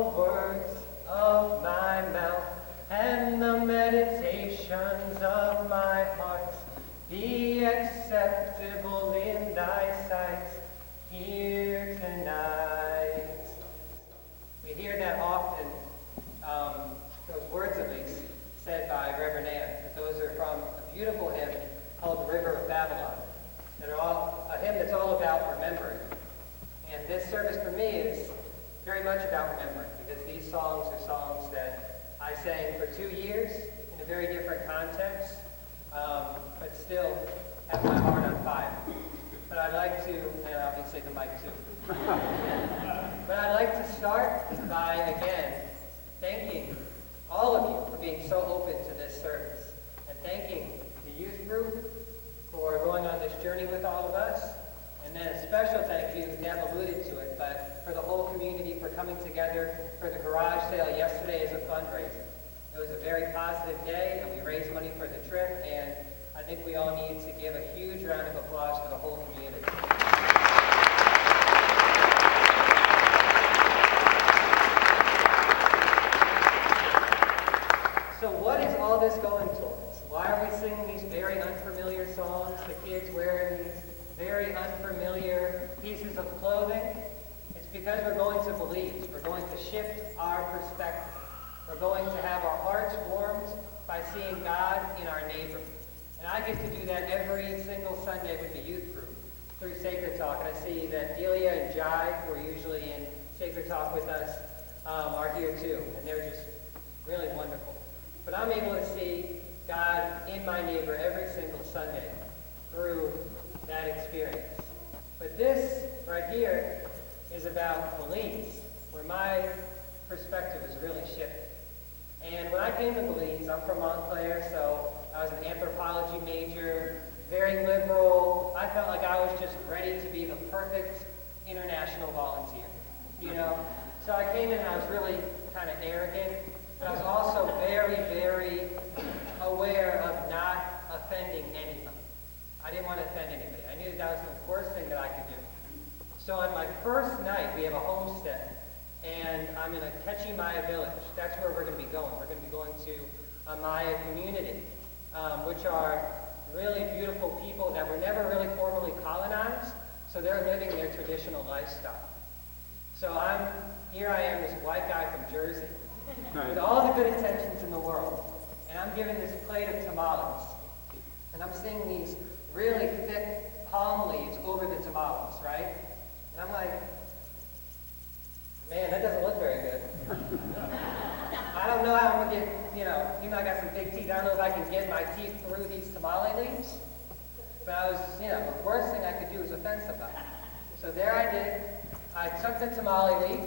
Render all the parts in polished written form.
words of my mouth and the meditations of my heart be acceptable in thy sight here tonight. We hear that often, those words at least, said by Reverend Ann. Those are from a beautiful hymn called The River of Babylon. They're all a hymn that's all about remembering. And this service for me is very much about remembering, because these songs are songs that I sang for 2 years in a very different context, but still have my heart on fire. But I'd like to, and obviously the mic too. But I'd like to start by, again, thanking all of you for being so open to this service, and thanking the youth group for going on this journey with all of us. And then a special thank you, Deb alluded to it, but for the whole community for coming together for the garage sale yesterday as a fundraiser. It was a very positive day, and we raised money for the trip, and I think we all need to give a huge round of applause for the whole community. So what is all this going towards? Why are we singing these very unfamiliar songs? The kids wearing these very unfamiliar pieces of clothing? It's because we're going to believe. We're going to shift our perspective. We're going to have our hearts warmed by seeing God in our neighbor. And I get to do that every single Sunday with the youth group through Sacred Talk. And I see that Delia and Jai, who are usually in Sacred Talk with us, are here too. And they're just really wonderful. But I'm able to see God in my neighbor every single Sunday through that experience. But this right here is about Belize, where my perspective is really shifted. And when I came to Belize, I'm from Montclair, so I was an anthropology major, very liberal. I felt like I was just ready to be the perfect international volunteer, you know? So I came in and I was really kind of arrogant, but I was also very, very aware of not offending anybody. I didn't want to offend anybody. I knew that was the worst thing that I could do. So on my first night, we have a homestead, and I'm in a Kechi Maya village. That's where we're going to be going. We're going to be going to a Maya community, which are really beautiful people that were never really formally colonized, so they're living their traditional lifestyle. So here I am, this white guy from Jersey, with all the good intentions in the world, and I'm given this plate of tamales, and I'm seeing these really thick palm leaves over the tamales, right? And I'm like, man, that doesn't look very good. I don't know how I'm going to get, even though I got some big teeth, I don't know if I can get my teeth through these tamale leaves. But I was, the worst thing I could do is offend somebody. So there I did. I took the tamale leaf,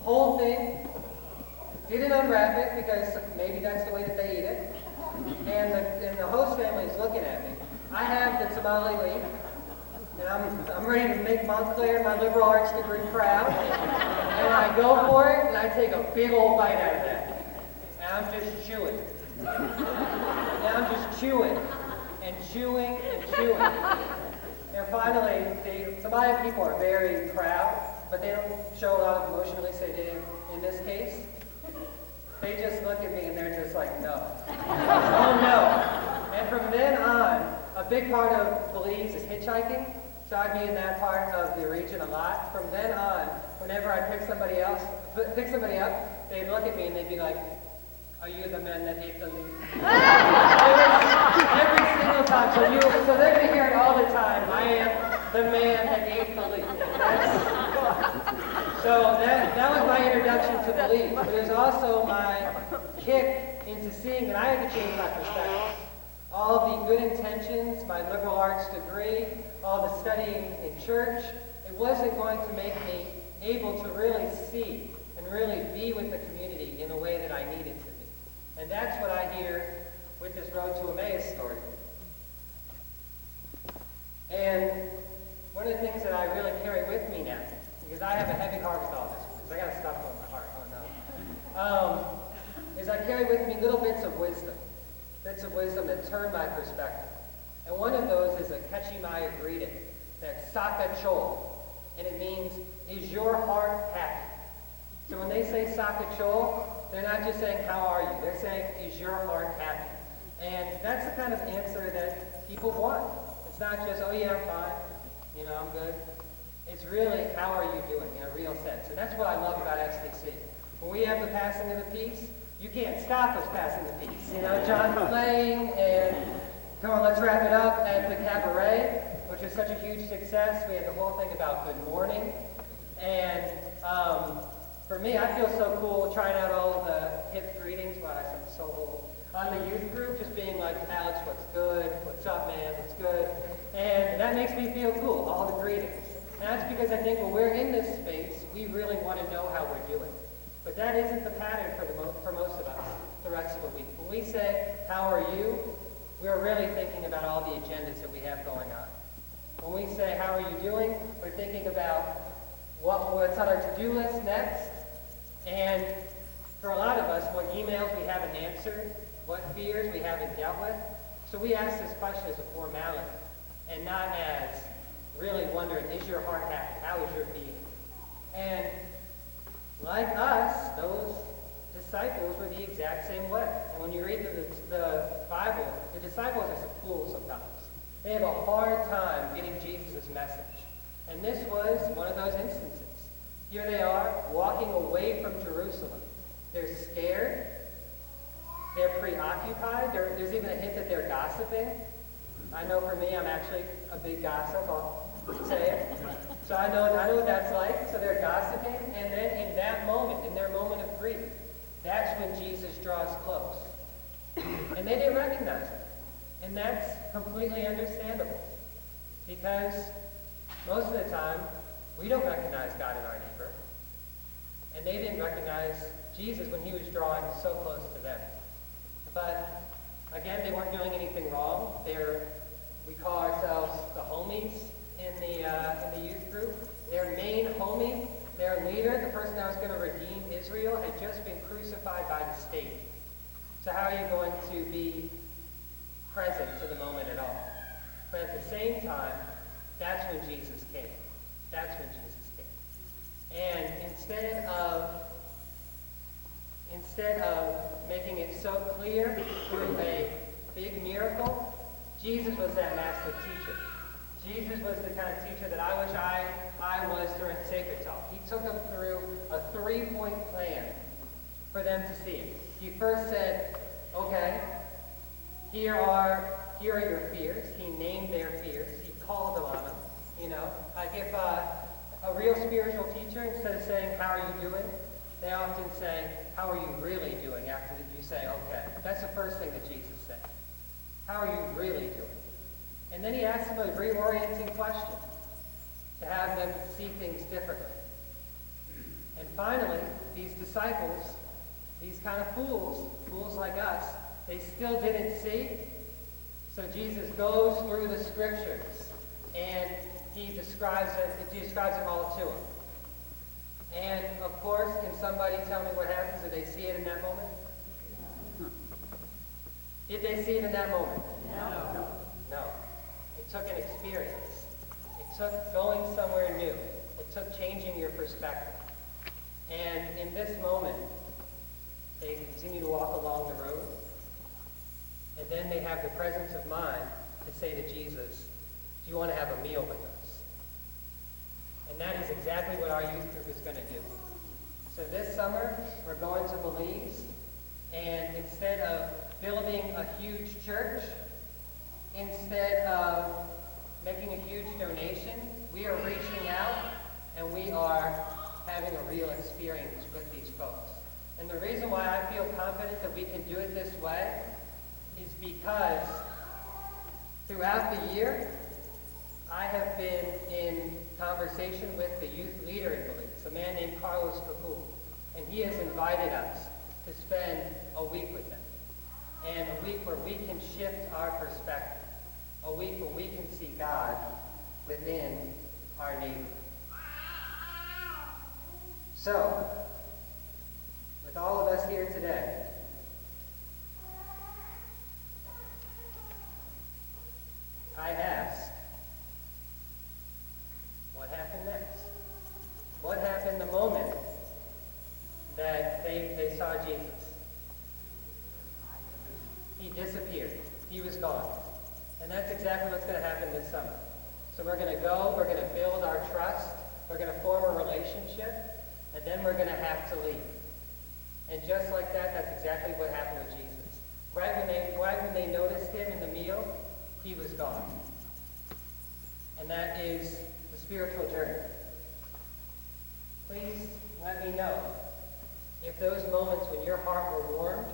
whole thing, didn't unwrap it because maybe that's the way that they eat it. And the host family is looking at me. I have the tamale leaf, and I'm ready to make Montclair, my liberal arts degree, proud. And I go for it, and I take a big old bite out of that. And I'm just chewing. And I'm just chewing, and chewing, and chewing. And finally, the Maya people are very proud, but they don't show a lot of emotion, at least they did in this case. They just look at me, and they're just like, no. Oh, no. And from then on, a big part of Belize is hitchhiking, so I'd be in that part of the region a lot. From then on, whenever I pick somebody up, they'd look at me and they'd be like, "Are you the man that ate the leaf?" Every single time. So they're going to hear it all the time. I am the man that ate the leaf. So that was my introduction to Belize. But it was also my kick into seeing that I had to change my perspective. All the good intentions, my liberal arts degree, all the studying in church, it wasn't going to make me able to really see and really be with the community in the way that I needed to be. And that's what I hear with this Road to Emmaus story. And one of the things that I really carry with me now, because I have a heavy heart with all this, because I got stuff on my heart, oh no, is I carry with me little bits of wisdom that turn my perspective. And one of those is a Kechi Maya greeting, that's Saka Chol, and it means, is your heart happy? So when they say Sakachol, they're not just saying, how are you? They're saying, is your heart happy? And that's the kind of answer that people want. It's not just, oh yeah, I'm fine, I'm good. It's really, how are you doing in a real sense? And that's what I love about XTC. When we have the passing of the peace, you can't stop us passing the peace. John playing, and come on, let's wrap it up at the cabaret, which was such a huge success. We had the whole thing about good morning. And for me, I feel so cool trying out all of the hip greetings. Wow, I sound so old. On the youth group, just being like, Alex, what's good? What's up, man? What's good? And that makes me feel cool, all the greetings. And that's because I think when we're in this space, we really want to know how we're doing. But that isn't the pattern for most of us the rest of the week. When we say, how are you? We're really thinking about all the agendas that we have going on. When we say, how are you doing? We're thinking about what's on our to-do list next. And for a lot of us, what emails we haven't answered, what fears we haven't dealt with. So we ask this question as a formality and not as really wondering, is your heart happy? How is your being? And like us, those disciples were the exact same way. And when you read the Bible, the disciples are some fools sometimes. They have a hard time getting Jesus' message. And this was one of those instances. Here they are, walking away from Jerusalem. They're scared. They're preoccupied. There's even a hint that they're gossiping. I know for me, I'm actually a big gossip, I'll say it. So I know what that's like. So they're gossiping, and then in that moment, in their moment of grief, that's when Jesus draws close. And they didn't recognize him. And that's completely understandable. Because most of the time, we don't recognize God in our neighbor. And they didn't recognize Jesus when he was drawing so close to them. But again, they weren't doing anything wrong. We call ourselves the homies in the youth group. Their main homie, their leader, the person that was going to redeem Israel, had just been crucified by the state. So how are you going to be present to the moment at all? But at the same time, that's when Jesus came. That's when Jesus came. And instead of making it so clear through a big miracle, Jesus was that master teacher. Jesus was the kind of teacher that I wish I was during Sacred Talk. He took them through a 3-point plan for them to see it. He first said, okay, here are your fears. He named their fears. He called them on them. Like if a real spiritual teacher, instead of saying, how are you doing? They often say, how are you really doing after you say, okay. That's the first thing that Jesus said. How are you really doing? And then he asked them a reorienting question to have them see things differently. And finally, these disciples, these kind of fools like us, they still didn't see. So Jesus goes through the scriptures and he describes it all to them. And of course, can somebody tell me what happens? Did they see it in that moment? Did they see it in that moment? No. It took an experience. It took going somewhere new. It took changing your perspective. And in this moment, they continue to walk along the road. And then they have the presence of mind to say to Jesus, do you want to have a meal with us? And that is exactly what our youth group is going to do. So this summer, we're going to Belize, and instead of building a huge church, instead of making a huge donation, we are reaching out and we are having a real experience with these folks. And the reason why I feel confident that we can do it this way is because throughout the year, I have been in conversation with the youth leader in Belize, a man named Carlos Capul, and he has invited us to spend a week with them, and a week where we can shift our perspective, a week where we can see God within our neighborhood. So, with all of us here today, I ask, what happened next? What happened the moment that was gone. And that's exactly what's going to happen this summer. So we're going to go, we're going to build our trust, we're going to form a relationship, and then we're going to have to leave. And just like that, that's exactly what happened with Jesus. Right when they noticed him in the meal, he was gone. And that is the spiritual journey. Please let me know if those moments when your heart were warmed,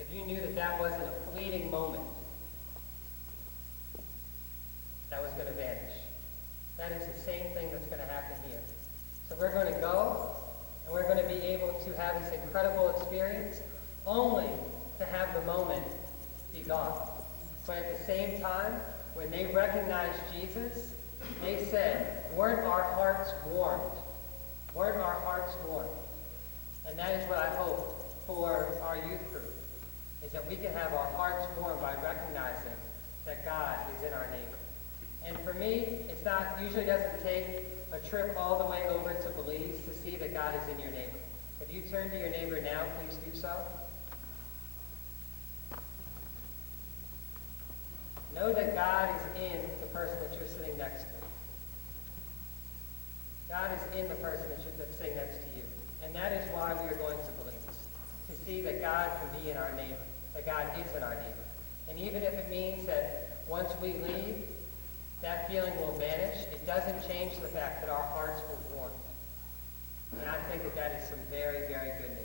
if you knew that that wasn't a fleeting moment that was going to vanish. That is the same thing that's going to happen here. So we're going to go, and we're going to be able to have this incredible experience only to have the moment be gone. But at the same time, when they recognized Jesus, they said, weren't our hearts warmed? Weren't our hearts warmed? And that is what I hope for our youth group, is that we can have our hearts warmed by recognizing that God is in our neighbor. And for me, usually doesn't take a trip all the way over to Belize to see that God is in your neighbor. If you turn to your neighbor now, please do so. Know that God is in the person that you're sitting next to. God is in the person that's sitting next to you. And that is why we are going to Belize, to see that God can be in our neighbor, that God is in our neighbor. And even if it means that once we leave, that feeling will vanish, it doesn't change the fact that our hearts were warmed. And I think that that is some very, very good news.